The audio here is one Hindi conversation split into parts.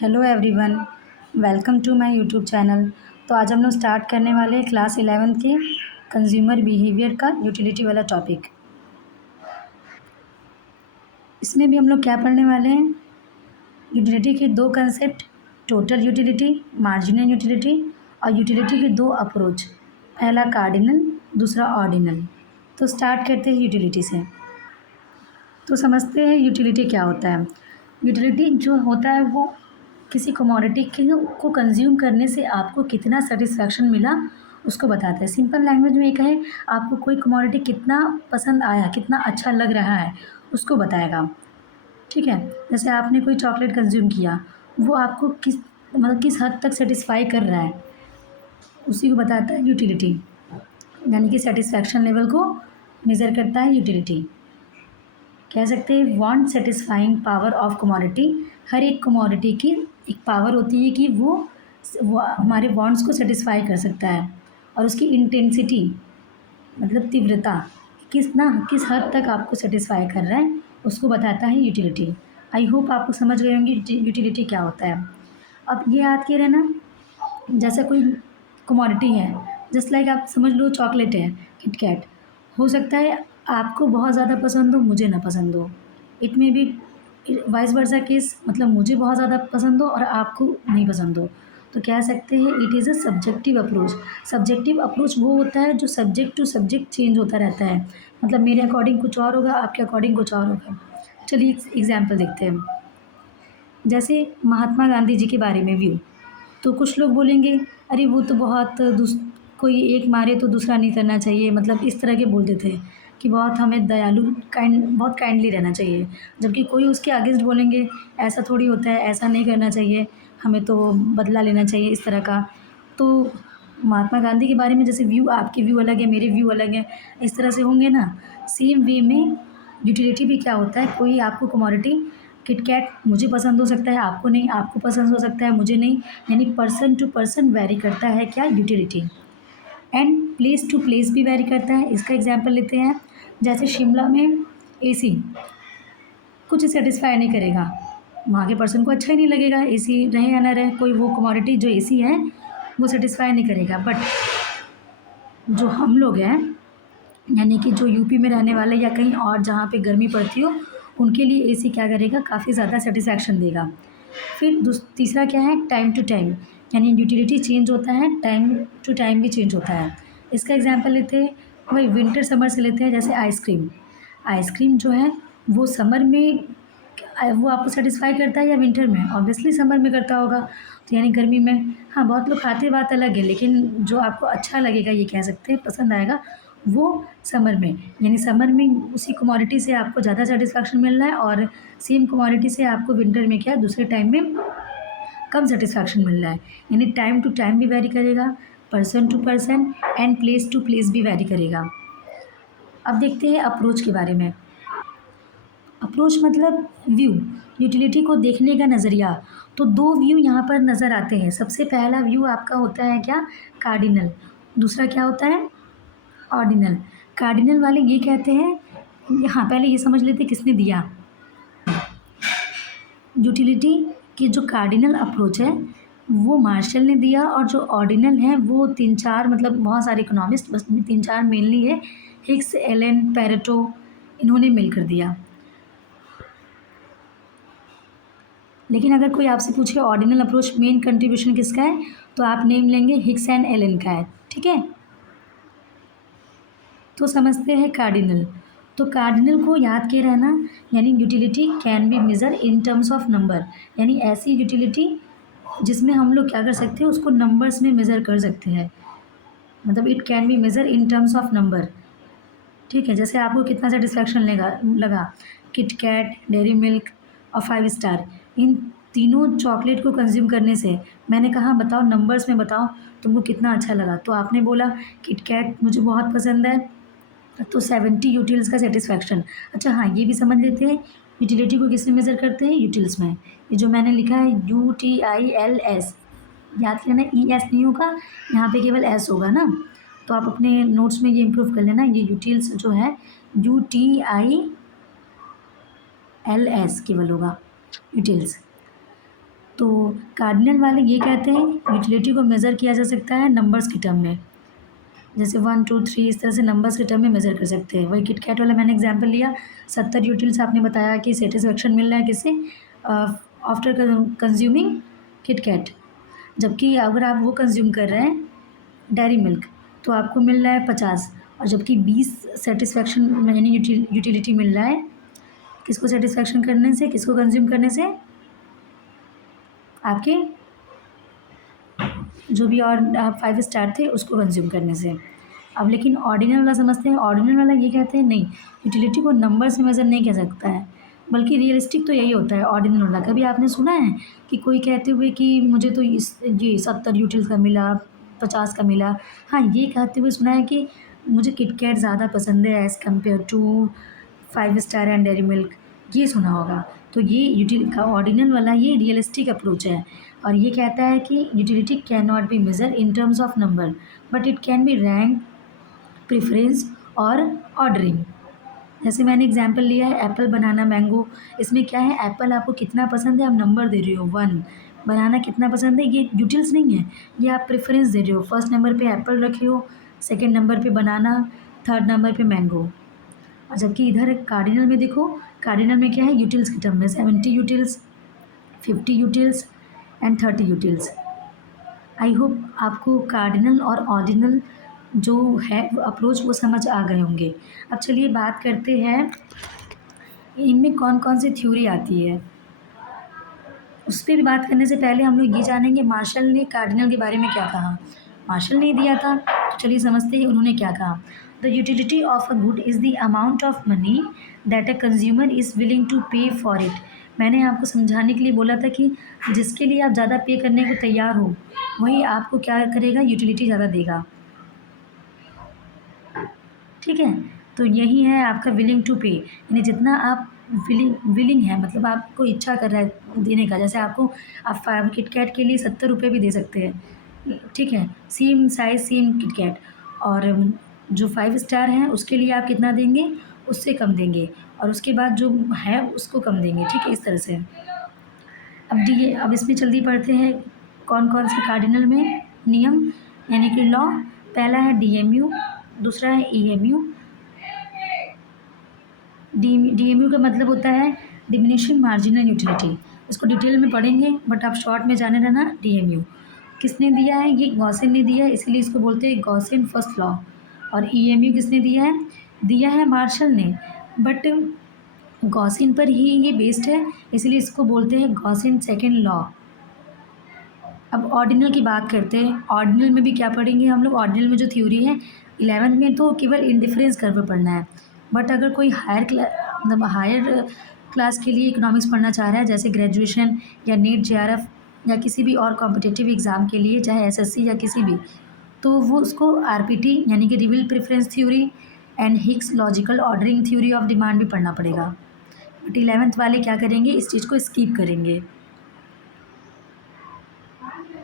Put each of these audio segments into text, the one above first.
Hello everyone, welcome to my YouTube channel. तो आज हम लोग स्टार्ट करने वाले हैं क्लास 11th के कंज्यूमर बिहेवियर का यूटिलिटी वाला टॉपिक। इसमें भी हम लोग क्या पढ़ने वाले हैं, यूटिलिटी के दो concept, total utility, marginal utility और यूटिलिटी के दो अप्रोच, पहला कार्डिनल, दूसरा ऑर्डिनल। तो स्टार्ट करते हैं यूटिलिटी से। तो समझते हैं यूटिलिटी क्या होता है। यूटिलिटी जो होता है वो किसी कमोडिटी को कंज्यूम करने से आपको कितना सेटिस्फैक्शन मिला उसको बताता है। सिंपल लैंग्वेज में ये कहें, आपको कोई कमोडिटी कितना पसंद आया, कितना अच्छा लग रहा है, उसको बताएगा। ठीक है, जैसे आपने कोई चॉकलेट कंज्यूम किया, वो आपको किस हद तक सेटिस्फाई कर रहा है, उसी को बताता है यूटिलिटी। यानी कि सेटिस्फैक्शन लेवल को मेज़र करता है यूटिलिटी। कह सकते हैं want satisfying power of commodity. हर एक कमोडिटी की एक पावर होती है कि वो हमारे वांट्स को सेटिस्फाई कर सकता है, और उसकी इंटेंसिटी मतलब तीव्रता किस हद तक आपको सेटिस्फाई कर रहा है उसको बताता है यूटिलिटी। आई होप आपको समझ गए होंगे यूटिलिटी क्या होता है। अब ये याद किए रहना, जैसे कोई कमोडिटी है, जस्ट लाइक आप समझ लो चॉकलेट है, किटकैट। हो सकता है आपको बहुत ज़्यादा पसंद हो, मुझे ना पसंद हो। It may be vice versa case, मतलब मुझे बहुत ज़्यादा पसंद हो और आपको नहीं पसंद हो। तो कह सकते हैं it is a subjective approach. Subjective approach वो होता है जो सब्जेक्ट टू सब्जेक्ट चेंज होता रहता है। मतलब मेरे अकॉर्डिंग कुछ और होगा, आपके अकॉर्डिंग कुछ और होगा। चलिए एग्जाम्पल देखते हैं। जैसे महात्मा गांधी जी के बारे में व्यू, तो कुछ लोग बोलेंगे अरे वो तो बहुत कोई एक मारे तो दूसरा नहीं करना चाहिए, मतलब इस तरह के बोलते थे कि बहुत हमें दयालु बहुत काइंडली रहना चाहिए। जबकि कोई उसके अगेंस्ट बोलेंगे ऐसा थोड़ी होता है, ऐसा नहीं करना चाहिए, हमें तो बदला लेना चाहिए, इस तरह का। तो महात्मा गांधी के बारे में जैसे व्यू, आपके व्यू अलग है, मेरे व्यू अलग है, इस तरह से होंगे ना। सेम वे में यूटिलिटी भी क्या होता है, कोई आपको कमोडिटी किटकैट मुझे पसंद हो सकता है, आपको नहीं, आपको पसंद हो सकता है, मुझे नहीं। यानी पर्सन टू पर्सन वेरी करता है क्या, utility. And place to place भी वेरी करता है। इसका एग्जांपल लेते हैं, जैसे शिमला में एसी कुछ सेटिस्फाई नहीं करेगा, वहाँ के पर्सन को अच्छा ही नहीं लगेगा, एसी रहे या ना रहे, कोई वो कमोडिटी जो एसी है वो सेटिस्फाई नहीं करेगा। बट जो हम लोग हैं, यानी कि जो यूपी में रहने वाले या कहीं और जहाँ पे गर्मी पड़ती हो, उनके लिए एसी क्या करेगा, काफ़ी ज़्यादा सेटिस्फैक्शन देगा। फिर तीसरा क्या है, टाइम टू टाइम, यानी यूटिलिटी चेंज होता है, टाइम टू टाइम भी चेंज होता है। इसका एग्जांपल लेते हैं, वही विंटर समर से लेते हैं। जैसे आइसक्रीम, आइसक्रीम जो है वो समर में वो आपको सेटिस्फाई करता है या विंटर में, ऑब्वियसली समर में करता होगा। तो यानी गर्मी में, हाँ बहुत लोग खाते, बात अलग है, लेकिन जो आपको अच्छा लगेगा, ये कह सकते हैं पसंद आएगा, वो समर में। यानी समर में उसी कमोडिटी से आपको ज़्यादा सेटिस्फैक्शन मिल रहा है, और सेम कमोडिटी से आपको विंटर में क्या है, दूसरे टाइम में कम सेटिस्फैक्शन मिल रहा है। यानी टाइम टू टाइम भी वेरी करेगा, person to person and place to place भी वेरी करेगा। अब देखते हैं अप्रोच के बारे में। अप्रोच मतलब व्यू, यूटिलिटी को देखने का नज़रिया। तो दो व्यू यहाँ पर नज़र आते हैं। सबसे पहला व्यू आपका होता है क्या, कार्डिनल। दूसरा क्या होता है, ऑर्डिनल। कार्डिनल वाले ये कहते हैं, हाँ पहले ये समझ लेते किसने दिया। यूटिलिटी की जो कार्डिनल अप्रोच है वो मार्शल ने दिया, और जो ऑर्डिनल है वो तीन चार, मतलब बहुत सारे इकोनॉमिस्ट, बस तीन चार मेनली है, हिक्स, एलन, पेरेटो, इन्होंने मिलकर दिया। लेकिन अगर कोई आपसे पूछे ऑर्डिनल अप्रोच मेन कंट्रीब्यूशन किसका है, तो आप नेम लेंगे हिक्स एंड एलन का है। ठीक है, तो समझते हैं कार्डिनल। तो कार्डिनल को याद किए रहना, यानी utility can be measure in terms of number. यानी ऐसी यूटिलिटी जिसमें हम लोग क्या कर सकते हैं, उसको नंबर्स में मेज़र कर सकते हैं। मतलब it can be measure in terms of number. ठीक है, जैसे आपको कितना सेटिस्फैक्शन लगा किटकैट, डेयरी मिल्क और 5 स्टार, इन तीनों चॉकलेट को कंज्यूम करने से। मैंने कहा बताओ नंबर्स में बताओ तुमको कितना अच्छा लगा, तो आपने बोला किटकैट मुझे बहुत पसंद है, तो 70 यूटिल्स का सेटिस्फैक्शन। अच्छा हाँ, ये भी समझ लेते हैं यूटिलिटी को किसमें मेज़र करते हैं, यूटिल्स में। ये जो मैंने लिखा है UTILS, याद करना, ES नहीं होगा यहाँ पे, केवल S होगा ना। तो आप अपने नोट्स में ये इम्प्रूव कर लेना, ये यूटिल्स जो है UTILS केवल होगा, यूटिल्स। तो कार्डिनल वाले ये कहते हैं यूटिलिटी को मेज़र किया जा सकता है नंबर्स की टर्म में, जैसे 1 2 3 इस तरह से नंबर्स के टर्म में मेज़र कर सकते हैं। वही किटकैट वाला मैंने एग्जांपल लिया, 70 यूटिल्स आपने बताया कि सेटिस्फेक्शन मिल रहा है किससे, आफ्टर कंज्यूमिंग किटकैट। जबकि अगर आप वो कंज्यूम कर रहे हैं डेयरी मिल्क तो आपको मिल रहा है 50, और जबकि 20 सेटिस्फेक्शन यानी यूटिलिटी मिल रहा है किसको सेटिस्फेक्शन करने से, किसको कंज्यूम करने से, आपके जो भी और 5 स्टार थे उसको कंज्यूम करने से। अब लेकिन ऑर्डिनल वाला समझते हैं, ऑर्डिनल वाला ये कहते हैं नहीं, यूटिलिटी को नंबर से मेज़र नहीं किया सकता है, बल्कि रियलिस्टिक तो यही होता है ऑर्डिनल वाला। कभी आपने सुना है कि कोई कहते हुए कि मुझे तो ये 70 यूटिल्स का मिला, 50 का मिला? हाँ, ये कहते हुए सुना है कि मुझे किटकैट ज़्यादा पसंद है as compare to 5 Star and Dairy Milk, ये सुना होगा। तो ये यूटिल का ऑर्डिनल वाला ये रियलिस्टिक अप्रोच है, और ये कहता है कि utility can not be measure in terms of number but it can be rank, preference और ऑर्डरिंग। जैसे मैंने एग्जांपल लिया है एप्पल, बनाना, मैंगो। इसमें क्या है, एप्पल आपको कितना पसंद है आप नंबर दे रहे हो 1, बनाना कितना पसंद है ये डिटेल्स नहीं है, ये आप प्रेफरेंस दे रहे हो। फर्स्ट नंबर पे एप्पल रखे हो, सेकंड नंबर पे बनाना, थर्ड नंबर पे मैंगो। और जबकि इधर कार्डिनल में देखो, कार्डिनल में क्या है, यूटिल्स की टर्म में 70 utils, 50 utils and 30 utils. I hope आपको कार्डिनल और ऑर्डिनल जो है अप्रोच वो समझ आ गए होंगे। अब चलिए बात करते हैं इनमें कौन कौन सी थ्योरी आती है। उस पर भी बात करने से पहले हम लोग ये जानेंगे मार्शल ने कार्डिनल के बारे में क्या कहा। मार्शल ने दिया था, तो चलिए समझते हैं उन्होंने क्या कहा। The utility of a good is the amount of money that a consumer is willing to pay for it. मैंने आपको समझाने के लिए बोला था कि जिसके लिए आप ज़्यादा पे करने को तैयार हो वही आपको क्या करेगा, यूटिलिटी ज़्यादा देगा। ठीक है, तो यही है आपका विलिंग टू पे, यानी जितना आप विलिंग है, मतलब आपको इच्छा कर रहा है देने का। जैसे आपको आप किटकैट के लिए 70 रुपये भी दे सकते हैं, ठीक है, सेम साइज सेम किटकैट। और जो 5 स्टार हैं उसके लिए आप कितना देंगे, उससे कम देंगे, और उसके बाद जो है उसको कम देंगे। ठीक है, इस तरह से। अब इसमें जल्दी पढ़ते हैं कौन कौन से कार्डिनल में नियम यानी कि लॉ। पहला है डीएमयू, दूसरा है ईएमयू। डीएमयू का मतलब होता है डिमिनिशिंग मार्जिनल यूटिलिटी। इसको डिटेल में पढ़ेंगे बट आप शॉर्ट में जाने रहना। डीएमयू किसने दिया है, ये गॉसेन ने दिया है, इसीलिए इसको बोलते हैं गॉसेन फर्स्ट लॉ। और ईएमयू किसने दिया है मार्शल ने, बट गॉसिन पर ही ये बेस्ड है, इसलिए इसको बोलते हैं गॉसिन सेकेंड लॉ। अब ऑर्डिनल की बात करते हैं। ऑर्डिनल में भी क्या पढ़ेंगे हम लोग, ऑर्डिनल में जो थ्योरी है 11th में तो केवल इंडिफरेंस कर्व पढ़ना है, बट अगर कोई मतलब हायर क्लास के लिए इकोनॉमिक्स पढ़ना चाह रहा है, जैसे ग्रेजुएशन या नीट जेआरएफ या किसी भी और कॉम्पिटिटिव एग्ज़ाम के लिए, चाहे एसएससी या किसी भी, तो वो उसको आरपीटी यानी कि reveal preference theory and Hicks logical ordering theory of demand भी पढ़ना पड़ेगा। बट 11th वाले क्या करेंगे, इस चीज़ को स्किप करेंगे,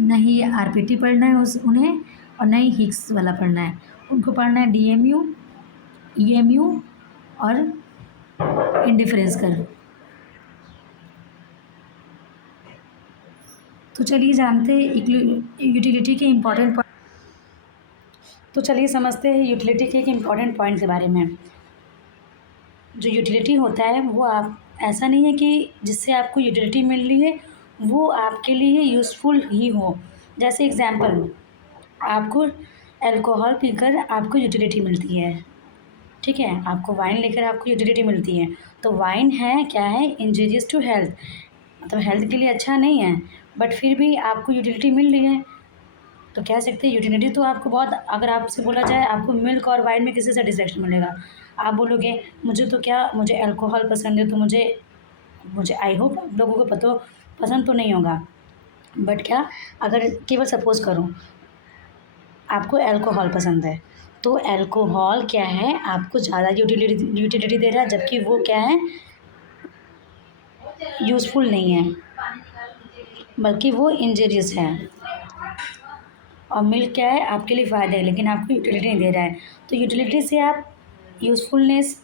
नहीं आरपीटी पढ़ना है उन्हें, और नहीं हिक्स वाला पढ़ना है। उनको पढ़ना है डीएमयू, ईएमयू और इंडिफरेंस कर्व। तो चलिए जानते हैं यूटिलिटी के इम्पॉर्टेंट पॉइंट। तो चलिए समझते हैं यूटिलिटी के एक इम्पॉर्टेंट पॉइंट के बारे में। जो यूटिलिटी होता है वो आप ऐसा नहीं है कि जिससे आपको यूटिलिटी मिल रही है वो आपके लिए यूज़फुल ही हो। जैसे एग्जांपल, आपको अल्कोहल पीकर आपको यूटिलिटी मिलती है, ठीक है, आपको वाइन लेकर आपको यूटिलिटी मिलती है। तो वाइन है क्या है, इंजूरियस टू हेल्थ, मतलब हेल्थ के लिए अच्छा नहीं है, बट फिर भी आपको यूटिलिटी मिल रही है, तो कह सकते हैं यूटिलिटी तो आपको बहुत। अगर आपसे बोला जाए आपको मिल्क और वाइन में किससे सेटिस्फेक्शन मिलेगा, आप बोलोगे मुझे तो क्या, मुझे अल्कोहल पसंद है, तो मुझे मुझे आई होप आप लोगों को पसंद तो नहीं होगा, बट क्या, अगर केवल सपोज़ करूँ आपको अल्कोहल पसंद है, तो अल्कोहल क्या है, आपको ज़्यादा यूटिलिटी दे रहा है, जबकि वो क्या है, यूज़फुल नहीं है, बल्कि वो इंजरियस है। और मिल्क क्या है, आपके लिए फ़ायदा है लेकिन आपको यूटिलिटी नहीं दे रहा है। तो यूटिलिटी से आप यूज़फुलनेस,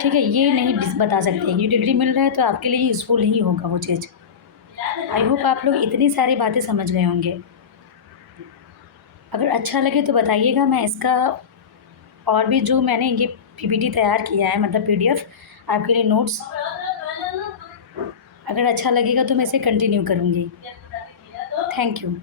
ठीक है, ये नहीं बता सकते। यूटिलिटी मिल रहा है तो आपके लिए यूज़फुल ही होगा वो चीज़। आई होप आप लोग इतनी सारी बातें समझ गए होंगे। अगर अच्छा लगे तो बताइएगा, मैं इसका और भी जो मैंने ये पीपीटी तैयार किया है, मतलब पीडीएफ आपके लिए नोट्स, अगर अच्छा लगेगा तो मैं इसे कंटिन्यू करूँगी। Thank you.